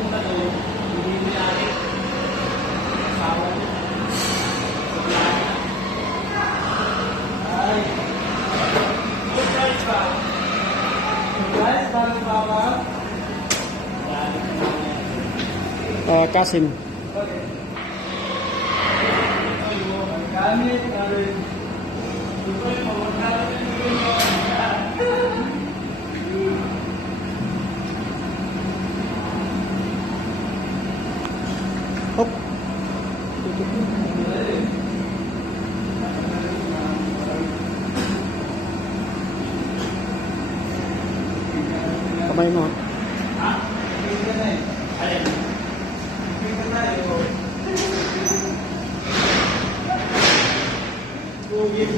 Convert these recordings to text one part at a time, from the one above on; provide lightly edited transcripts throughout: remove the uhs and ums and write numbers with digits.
kung ano, hindi nilari. Asawa niya. Ay. Good guys ba? Good guys, bagong baba. Kasim. Okay. Gamit namin. Ito yung mamunta Hop. Kamay mo. Ha? Hindi na eh. Alin? Hindi na tayo. Tugin.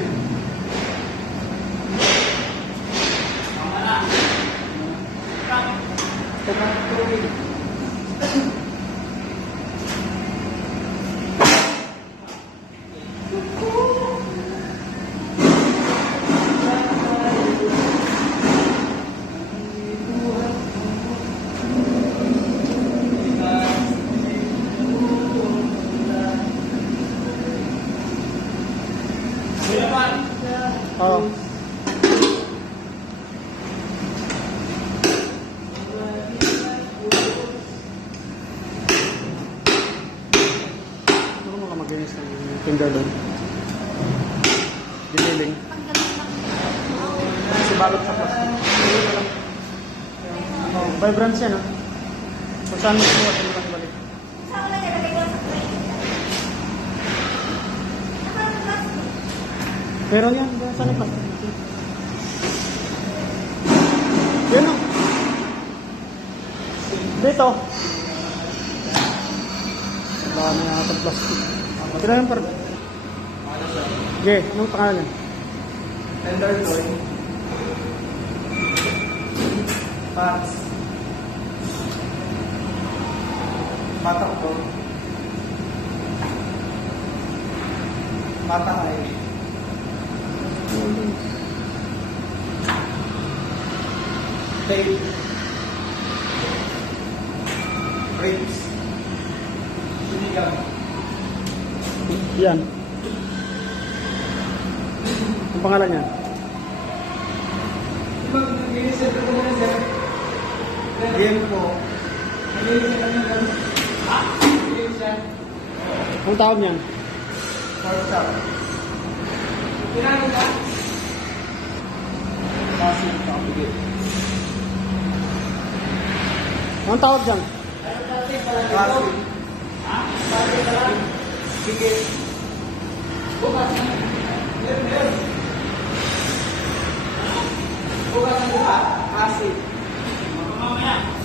Tama na. Tugin. Oh. Ano mo ka mag-inis ng finger doon? Diniling. Kasi balot sa plastic. Oh, vibrance yan, ah. Kung saan mo sinuwa, saan mo balik. Meron yan, saan yung plastic? Yan, oh. Dito. Wala na yata plastic. Tira yan, par. Okay, anong pangalan yan? Tenderloin. Pats. Matak ko. Matay. Tape. Ribs. Sinigang. Yan. Ang pangalan niya? Mag-inisip ko muna, sir. Game po. Mag-inisip kami lang. Mag-inisip. Anong tawag niyan? Pork chop. Kailangan ka? Kasi kapigil. Anong tawag dyan? Kasi. Kasi lang. Sige. Bukas. Meron. Bukas ang buka. Kasi. Mamaya.